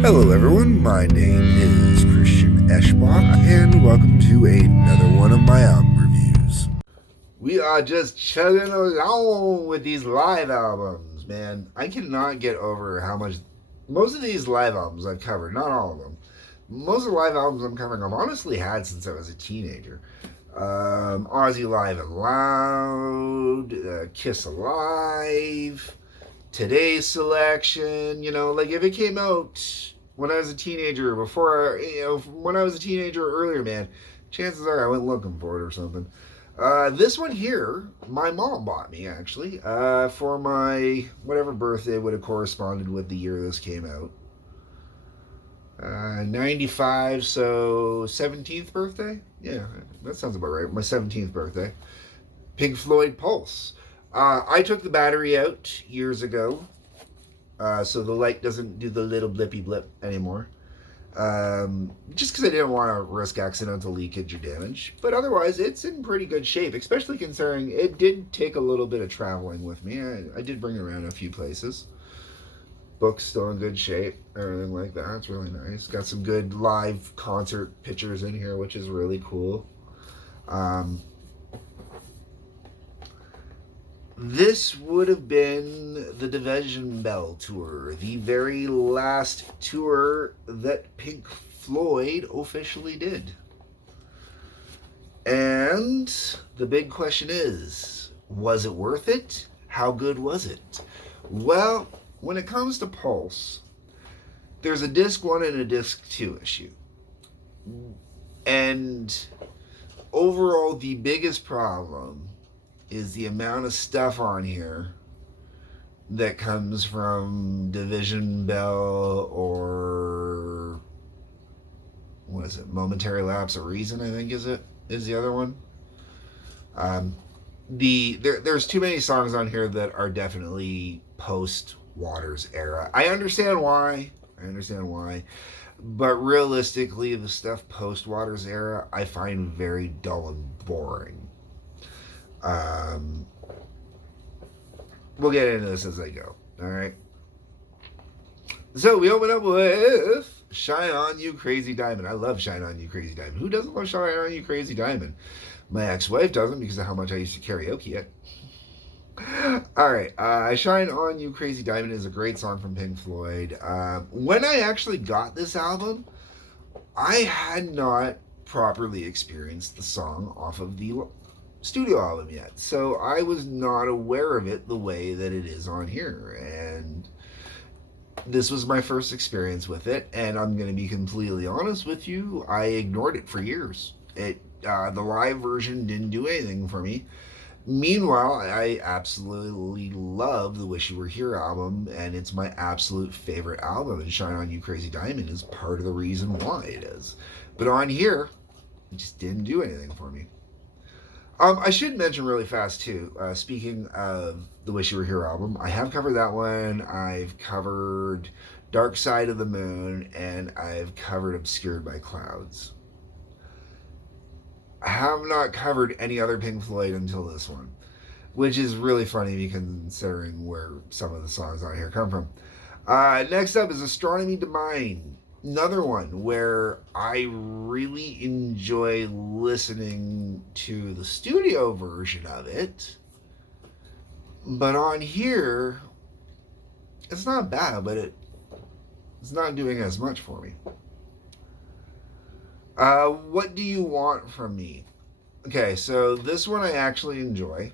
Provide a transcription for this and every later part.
Hello everyone, my name is Christian Eschbach, and welcome to another one of my album reviews. We are just chugging along with these live albums, man. I cannot get over how much most of these live albums I've covered, not all of them. Most of the live albums I'm covering I've honestly had since I was a teenager. Aussie Live and Loud, Kiss Alive, Today's Selection, like if it came out when I was a teenager, when I was a teenager earlier, man, chances are I went looking for it or something. This one here, my mom bought me actually, for my whatever birthday would have corresponded with the year this came out. 95, so 17th birthday? Yeah, that sounds about right. My 17th birthday. Pink Floyd Pulse. I took the battery out years ago, so the light doesn't do the little blippy blip anymore. Just because I didn't want to risk accidental leakage or damage. But otherwise, it's in pretty good shape, especially considering it did take a little bit of traveling with me. I did bring it around a few places. Book's still in good shape, everything like that. It's really nice. Got some good live concert pictures in here, which is really cool. This would have been the Division Bell tour, the very last tour that Pink Floyd officially did. And the big question is, was it worth it? How good was it? Well, when it comes to Pulse, there's a disc 1 and a disc 2 issue. And overall, the biggest problem is the amount of stuff on here that comes from Division Bell or what is it? Momentary Lapse of Reason, I think is the other one. There's too many songs on here that are definitely post Waters era. I understand why. But realistically, the stuff post Waters era I find very dull and boring. We'll get into this as I go. All right. So we open up with "Shine On You Crazy Diamond." I love "Shine On You Crazy Diamond." Who doesn't love "Shine On You Crazy Diamond"? My ex-wife doesn't because of how much I used to karaoke it. All right. "Shine On You Crazy Diamond" is a great song from Pink Floyd. When I actually got this album, I had not properly experienced the song off of the studio album yet, so I was not aware of it the way that it is on here, and this was my first experience with it, and I'm going to be completely honest with you, I ignored it for years. The live version didn't do anything for me. Meanwhile, I absolutely love the "Wish You Were Here" album, and it's my absolute favorite album, and "Shine On You Crazy Diamond" is part of the reason why it is. But on here, it just didn't do anything for me. I should mention really fast too, speaking of the "Wish You Were Here" album, I have covered that one. I've covered "Dark Side of the Moon," and I've covered "Obscured by Clouds." I have not covered any other Pink Floyd until this one, which is really funny considering where some of the songs on here come from. Next up is "Astronomy to Mine." Another one where I really enjoy listening to the studio version of it, but on here, it's not bad, but it's not doing as much for me. What Do You Want From Me? Okay, so this one I actually enjoy.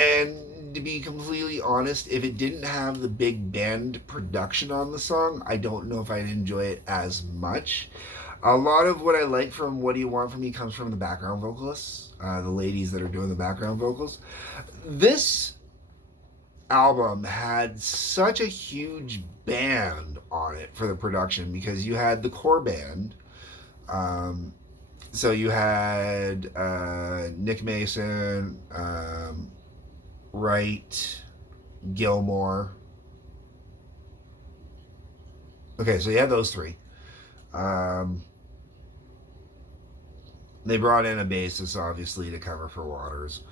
And to be completely honest, if it didn't have the big band production on the song, I don't know if I'd enjoy it as much. A lot of what I like from "What Do You Want From Me" comes from the background vocalists, the ladies that are doing the background vocals. This album had such a huge band on it for the production because you had the core band. So you had Nick Mason, Wright, Gilmore. Okay, so you had those three. They brought in a bassist, obviously, to cover for Waters.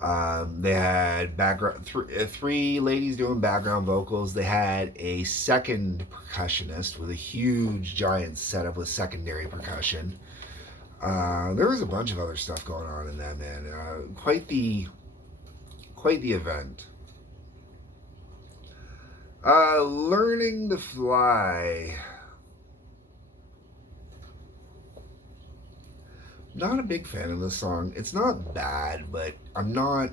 They had background three ladies doing background vocals. They had a second percussionist with a huge giant setup with secondary percussion. There was a bunch of other stuff going on in that, man. Quite the event. Learning to Fly. Not a big fan of this song. It's not bad, but I'm not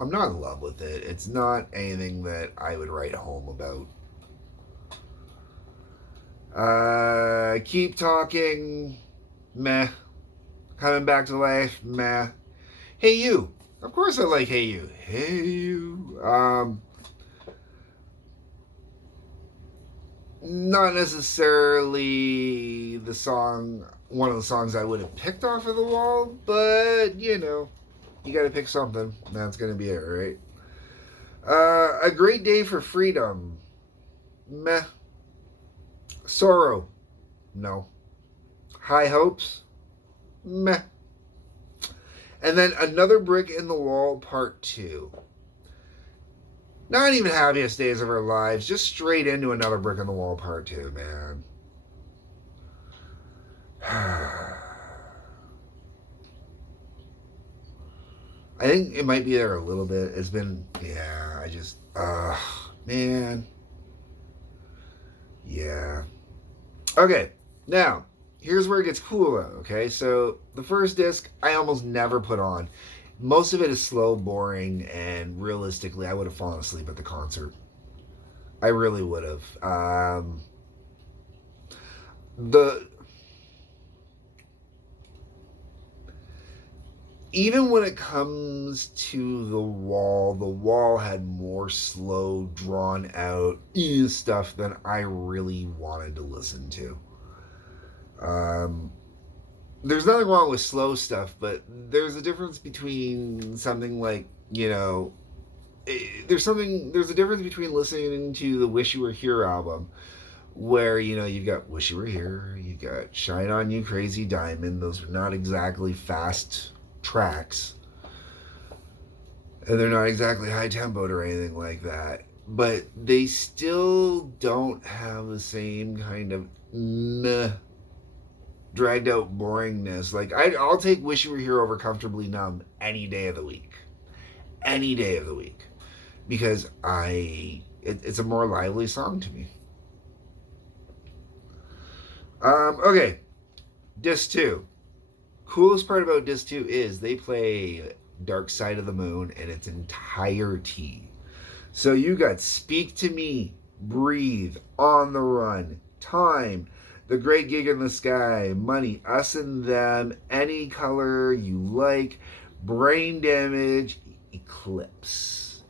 in love with it. It's not anything that I would write home about. Keep Talking, meh. Coming Back to Life, meh. Hey You. Of course I like Hey You. Hey You. Not necessarily one of the songs I would have picked off of the wall, but you gotta pick something. That's gonna be it, right? A Great Day for Freedom, meh. Sorrow, no. High Hopes, meh. And then Another Brick in the Wall, Part 2. Not even Happiest Days of Our Lives, just straight into Another Brick in the Wall, Part 2, man. I think it might be there a little bit. It's been, man. Yeah. Okay, now, here's where it gets cool, though, okay? So, the first disc, I almost never put on. Most of it is slow, boring, and realistically, I would have fallen asleep at the concert. I really would have. Even when it comes to the wall had more slow, drawn out stuff than I really wanted to listen to. There's nothing wrong with slow stuff, but there's a difference between something like, there's a difference between listening to the Wish You Were Here album, where, you've got Wish You Were Here, you've got Shine On You Crazy Diamond. Those are not exactly fast tracks, and they're not exactly high tempoed or anything like that, but they still don't have the same kind of dragged out boringness. Like, I'll take Wish You Were Here over Comfortably Numb any day of the week, because it's a more lively song to me. Okay, Disc 2. Coolest part about Disc 2 is they play Dark Side of the Moon in its entirety. So you got Speak to Me, Breathe, On the Run, Time, The Great Gig in the Sky, Money, Us and Them, Any Color You Like, Brain Damage, Eclipse.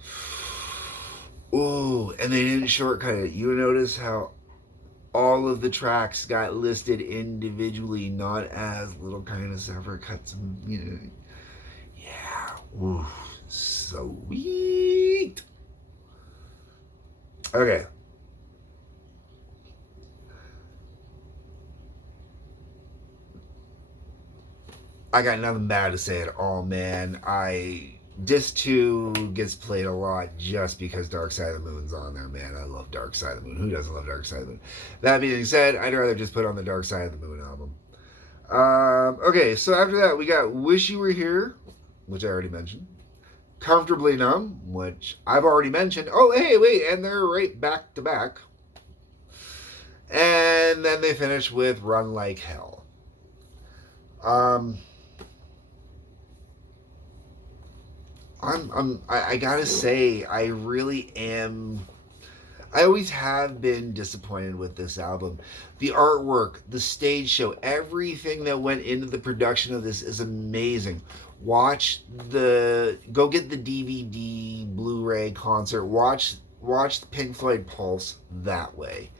Oh, and they didn't shortcut it. You notice how all of the tracks got listed individually, not as little kind of separate cuts. Yeah. Ooh, sweet. Okay. I got nothing bad to say at all, man. Disc 2 gets played a lot just because Dark Side of the Moon's on there, man. I love Dark Side of the Moon. Who doesn't love Dark Side of the Moon? That being said, I'd rather just put on the Dark Side of the Moon album. Okay, so after that, we got Wish You Were Here, which I already mentioned. Comfortably Numb, which I've already mentioned. Oh, hey, wait, and they're right back to back. And then they finish with Run Like Hell. I gotta say, I really am. I always have been disappointed with this album. The artwork, the stage show, everything that went into the production of this is amazing. Go get the DVD, Blu-ray concert. Watch the Pink Floyd Pulse that way.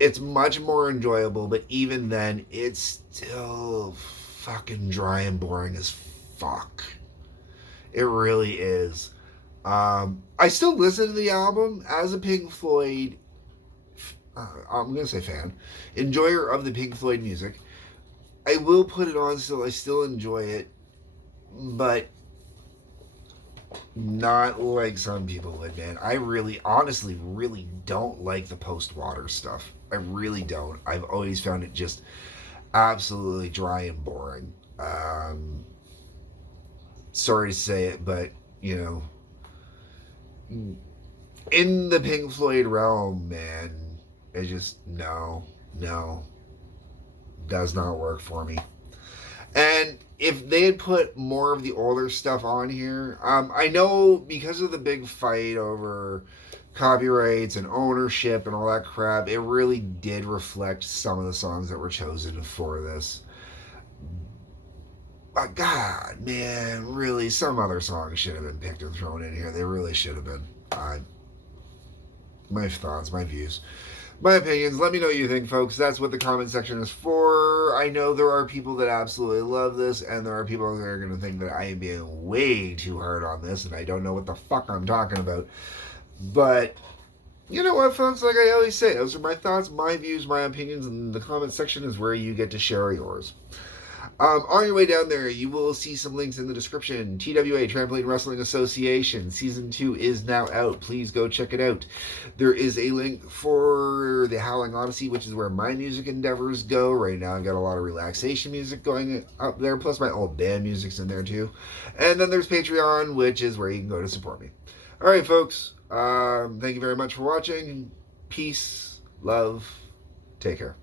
It's much more enjoyable, but even then, it's still fucking dry and boring as fuck. It really is. I still listen to the album as a Pink Floyd, I'm going to say fan, enjoyer of the Pink Floyd music. I will put it on still. I still enjoy it. But Not like some people would, man. I really, honestly, really don't like the post-water stuff. I really don't. I've always found it just absolutely dry and boring. Sorry to say it, but, you know, in the Pink Floyd realm, man, it just, no, no, does not work for me. And if they had put more of the older stuff on here, I know because of the big fight over copyrights and ownership and all that crap, it really did reflect some of the songs that were chosen for this. But God, man, really, some other songs should have been picked and thrown in here. They really should have been. My thoughts, my views, my opinions. Let me know what you think, folks. That's what the comment section is for. I know there are people that absolutely love this, and there are people that are going to think that I am being way too hard on this, and I don't know what the fuck I'm talking about. But you know what, folks? Like I always say, those are my thoughts, my views, my opinions, and the comment section is where you get to share yours. On your way down there, you will see some links in the description. TWA, Trampoline Wrestling Association, Season 2 is now out. Please go check it out. There is a link for the Howling Odyssey, which is where my music endeavors go. Right now, I've got a lot of relaxation music going up there, plus my old band music's in there too. And then there's Patreon, which is where you can go to support me. All right, folks. Thank you very much for watching. Peace, love, take care.